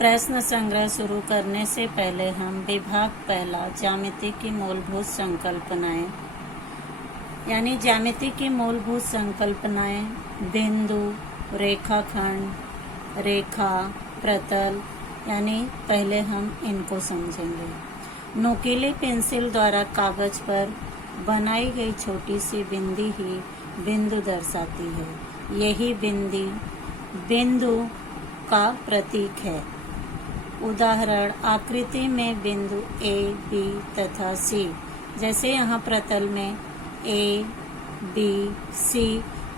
प्रश्न संग्रह शुरू करने से पहले हम विभाग पहला ज्यामिति की मूलभूत संकल्पनाएं यानी ज्यामिति की मूलभूत संकल्पनाएं बिंदु, रेखाखंड, रेखा, प्रतल यानी पहले हम इनको समझेंगे। नुकीली पेंसिल द्वारा कागज पर बनाई गई छोटी सी बिंदी ही बिंदु दर्शाती है। यही बिंदी बिंदु का प्रतीक है। उदाहरण आकृति में बिंदु ए, बी तथा सी, जैसे यहाँ प्रतल में ए, बी, सी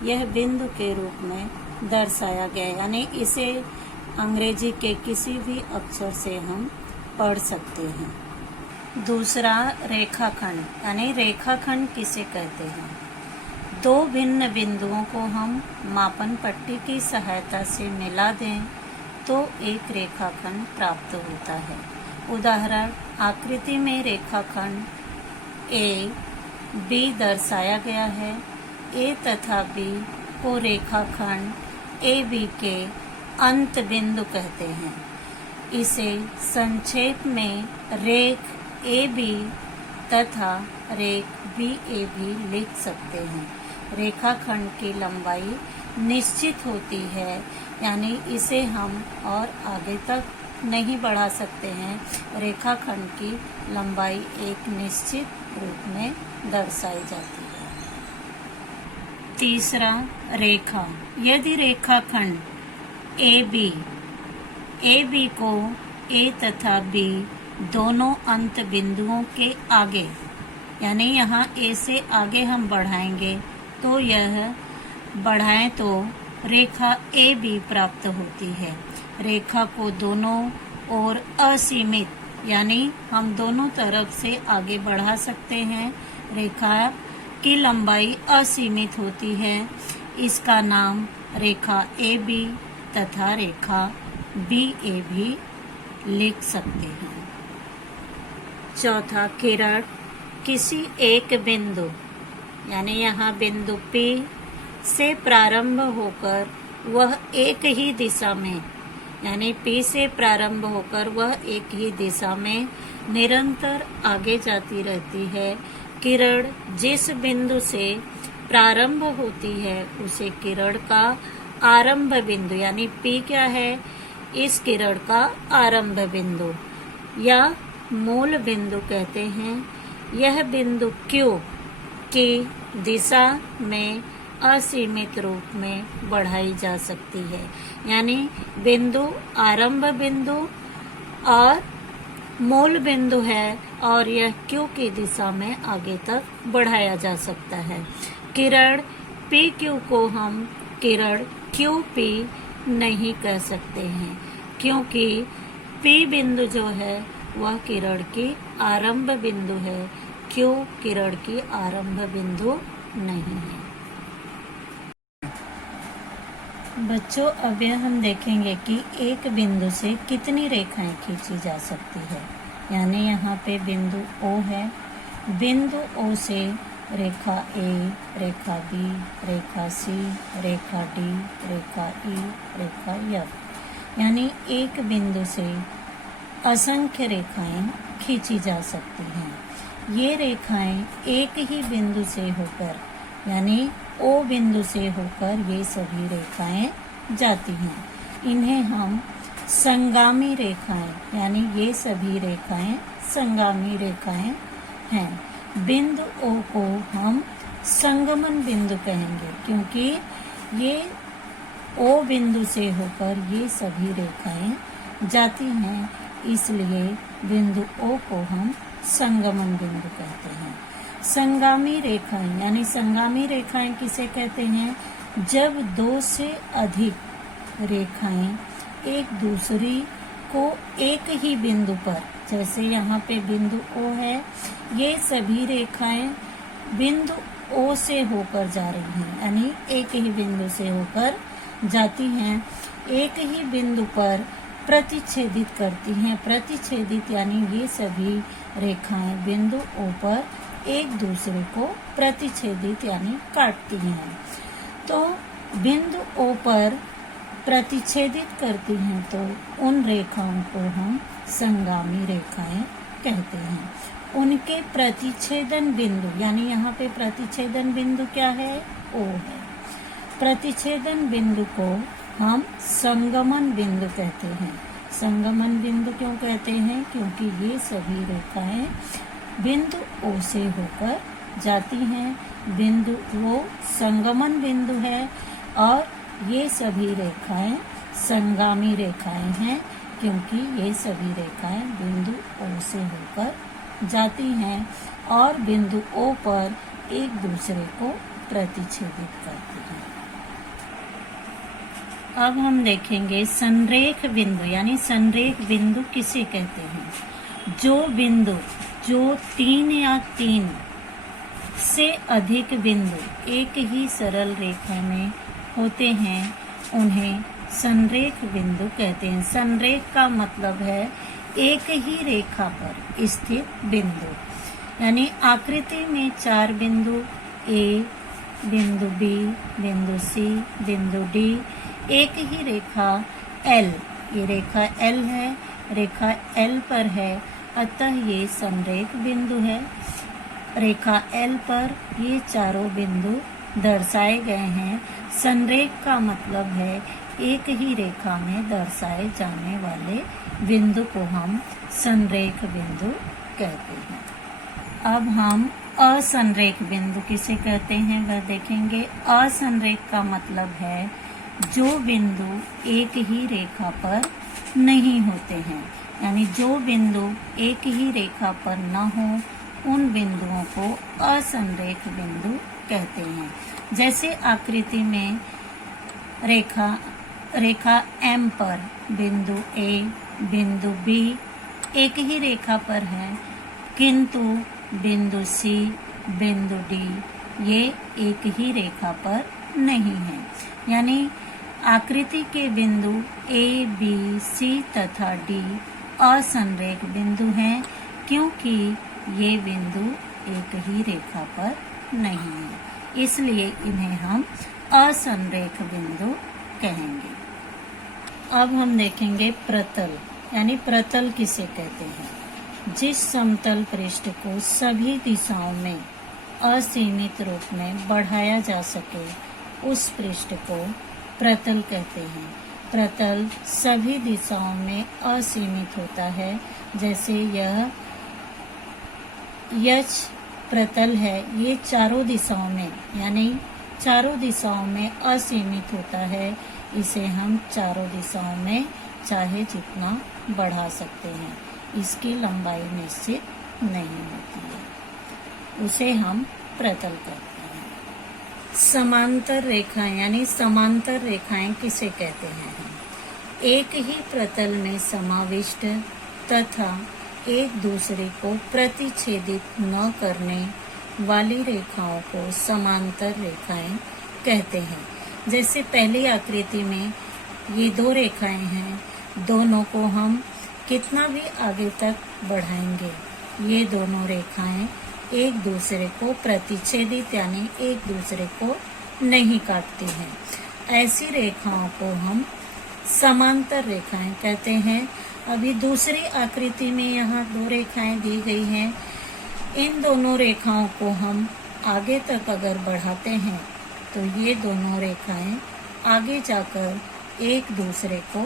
यह बिंदु के रूप में दर्शाया गया है, यानी इसे अंग्रेजी के किसी भी अक्षर से हम पढ़ सकते हैं। दूसरा रेखाखंड यानी रेखाखंड किसे कहते हैं? दो भिन्न बिंदुओं को हम मापन पट्टी की सहायता से मिला दें तो एक रेखाखंड प्राप्त होता है। उदाहरण आकृति में रेखाखंड ए, बी दर्शाया गया है। ए तथा बी को रेखाखंड ए बी के अंत बिंदु कहते हैं। इसे संक्षेप में रेख ए बी तथा रेख बी ए भी लिख सकते हैं। रेखाखंड की लंबाई निश्चित होती है, यानी इसे हम और आगे तक नहीं बढ़ा सकते हैं। रेखाखंड की लंबाई एक निश्चित रूप में दर्शाई जाती है। तीसरा रेखा। यदि रेखाखंड ए बी को ए तथा बी दोनों अंत बिंदुओं के आगे यानी यहाँ ए से आगे हम बढ़ाएंगे तो यह बढ़ाएं तो रेखा ए बी प्राप्त होती है। रेखा को दोनों ओर असीमित यानी हम दोनों तरफ से आगे बढ़ा सकते हैं। रेखा की लंबाई असीमित होती है। इसका नाम रेखा ए बी तथा रेखा बी ए भी लिख सकते हैं। चौथा किरण किसी एक बिंदु यानी यहाँ बिंदु P से प्रारंभ होकर वह एक ही दिशा में यानी P से प्रारंभ होकर वह एक ही दिशा में निरंतर आगे जाती रहती है। किरण जिस बिंदु से प्रारंभ होती है उसे किरण का आरंभ बिंदु यानी P क्या है? इस किरण का आरंभ बिंदु या मूल बिंदु कहते हैं। यह बिंदु Q की दिशा में असीमित रूप में बढ़ाई जा सकती है, यानी बिंदु आरंभ बिंदु और मूल बिंदु है और यह Q की दिशा में आगे तक बढ़ाया जा सकता है। किरण PQ को हम किरण QP नहीं कह सकते हैं, क्योंकि P बिंदु जो है वह किरण की आरंभ बिंदु है। Q किरण की आरंभ बिंदु नहीं है। बच्चों अब यह हम देखेंगे कि एक बिंदु से कितनी रेखाएं खींची जा सकती है। यानी यहाँ पे बिंदु O है। बिंदु O से रेखा A, Rekha B, Rekha C, Rekha D, Rekha E, Rekha F यानी एक बिंदु से असंख्य रेखाएं खींची जा सकती हैं। ये रेखाएं एक ही बिंदु से होकर यानी O बिंदु से होकर ये सभी रेखाएं जाती हैं। इन्हें हम संगामी रेखाएं यानी ये सभी रेखाएं संगामी रेखाएं हैं। बिंदु O को हम संगमन बिंदु कहेंगे, क्योंकि ये O बिंदु से होकर ये सभी रेखाएं जाती हैं, इसलिए बिंदु O को हम संगमन बिंदु कहते हैं। संगामी रेखाएं यानी संगामी रेखाएं किसे कहते हैं? जब दो से अधिक रेखाएं एक दूसरी को एक ही बिंदु पर, जैसे यहाँ पे बिंदु O है, ये सभी रेखाएं बिंदु O से होकर जा रही हैं, यानी एक ही बिंदु से होकर जाती हैं। एक ही बिंदु पर प्रतिच्छेदित करती हैं। प्रतिच्छेदित यानी ये सभी रेखाएं बिंदु O पर एक दूसरे को प्रतिच्छेदित यानी काटती हैं। तो बिंदु O पर प्रतिच्छेदित करती हैं तो उन रेखाओं को हम संगामी रेखाएं कहते हैं। उनके प्रतिच्छेदन बिंदु, यानी यहाँ पे प्रतिच्छेदन बिंदु क्या है? O है। प्रतिच्छेदन बिंदु को हम संगमन बिंदु कहते हैं। संगमन बिंदु क्यों कहते हैं? क्योंकि ये सभी रेखाएं बिंदु O से होकर जाती हैं। बिंदु वो संगमन बिंदु है और ये सभी रेखाएं संगामी रेखाएं हैं, क्योंकि ये सभी रेखाएं बिंदु O से होकर जाती हैं और बिंदु O पर एक दूसरे को प्रतिच्छेदित करती हैं। अब हम देखेंगे संरेख बिंदु, यानी संरेख बिंदु किसे कहते हैं? जो 3 या 3 से अधिक बिंदु एक ही सरल रेखा में होते हैं उन्हें संरेख बिंदु कहते हैं। संरेख का मतलब है एक ही रेखा पर स्थित बिंदु, यानी आकृति में 4 बिंदु A, बिंदु B, बिंदु C, बिंदु D, एक ही रेखा L, ये रेखा L है, रेखा L पर है, अतः ये संरेख बिंदु है। रेखा L पर ये चारों बिंदु दर्शाए गए हैं। संरेख का मतलब है एक ही रेखा में दर्शाए जाने वाले बिंदु को हम संरेख बिंदु कहते हैं। अब हम असंरेख बिंदु किसे कहते हैं वह देखेंगे। असंरेख का मतलब है जो बिंदु एक ही रेखा पर नहीं होते हैं, यानी जो बिंदु एक ही रेखा पर न हो उन बिंदुओं को असंरेख बिंदु कहते हैं। जैसे आकृति में रेखा M पर बिंदु A, बिंदु B एक ही रेखा पर है, किंतु बिंदु C, बिंदु D ये एक ही रेखा पर नहीं है। यानी आकृति के बिंदु A, B, C तथा D असंरेख बिंदु हैं, क्योंकि ये बिंदु एक ही रेखा पर नहीं है, इसलिए इन्हें हम असंरेख बिंदु कहेंगे। अब हम देखेंगे प्रतल, यानी प्रतल किसे कहते हैं? जिस समतल पृष्ठ को सभी दिशाओं में असीमित रूप में बढ़ाया जा सके उस पृष्ठ को प्रतल कहते हैं। प्रतल सभी दिशाओं में असीमित होता है, जैसे यह यच प्रतल है, ये चारों दिशाओं में, यानी चारों दिशाओं में असीमित होता है। इसे हम चारों दिशाओं में चाहे जितना बढ़ा सकते हैं, इसकी लंबाई निश्चित नहीं होती है, उसे हम प्रतल कहते हैं। समांतर रेखाएं, यानी समांतर रेखाएं किसे कहते हैं? एक ही प्रतल में समाविष्ट तथा एक दूसरे को प्रतिच्छेदित न करने वाली रेखाओं को समांतर रेखाएं कहते हैं। जैसे पहली आकृति में ये 2 रेखाएं हैं, दोनों को हम कितना भी आगे तक बढ़ाएंगे, ये दोनों रेखाएं एक दूसरे को प्रतिच्छेदित यानी एक दूसरे को नहीं काटती हैं। ऐसी रेखाओं को हम समांतर रेखाएं कहते हैं। अभी दूसरी आकृति में यहाँ 2 रेखाएं दी गई हैं, इन दोनों रेखाओं को हम आगे तक अगर बढ़ाते हैं तो ये दोनों रेखाएं आगे जाकर एक दूसरे को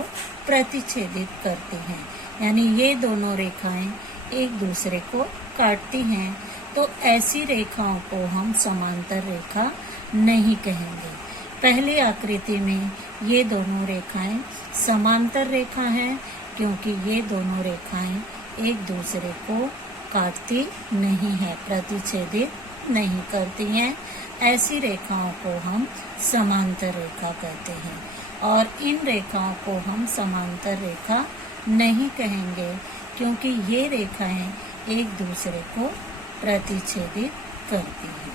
प्रतिच्छेदित करती हैं, यानी ये दोनों रेखाएं एक दूसरे को काटती हैं, तो ऐसी रेखाओं को हम समांतर रेखा नहीं कहेंगे। पहली आकृति में ये दोनों रेखाएं समांतर रेखा हैं, क्योंकि ये दोनों रेखाएं एक दूसरे को काटती नहीं है, प्रतिच्छेदित नहीं करती हैं। ऐसी रेखाओं को हम समांतर रेखा कहते हैं, और इन रेखाओं को हम समांतर रेखा नहीं कहेंगे, क्योंकि ये रेखाएं एक दूसरे को प्रतिच्छेदित करती हैं।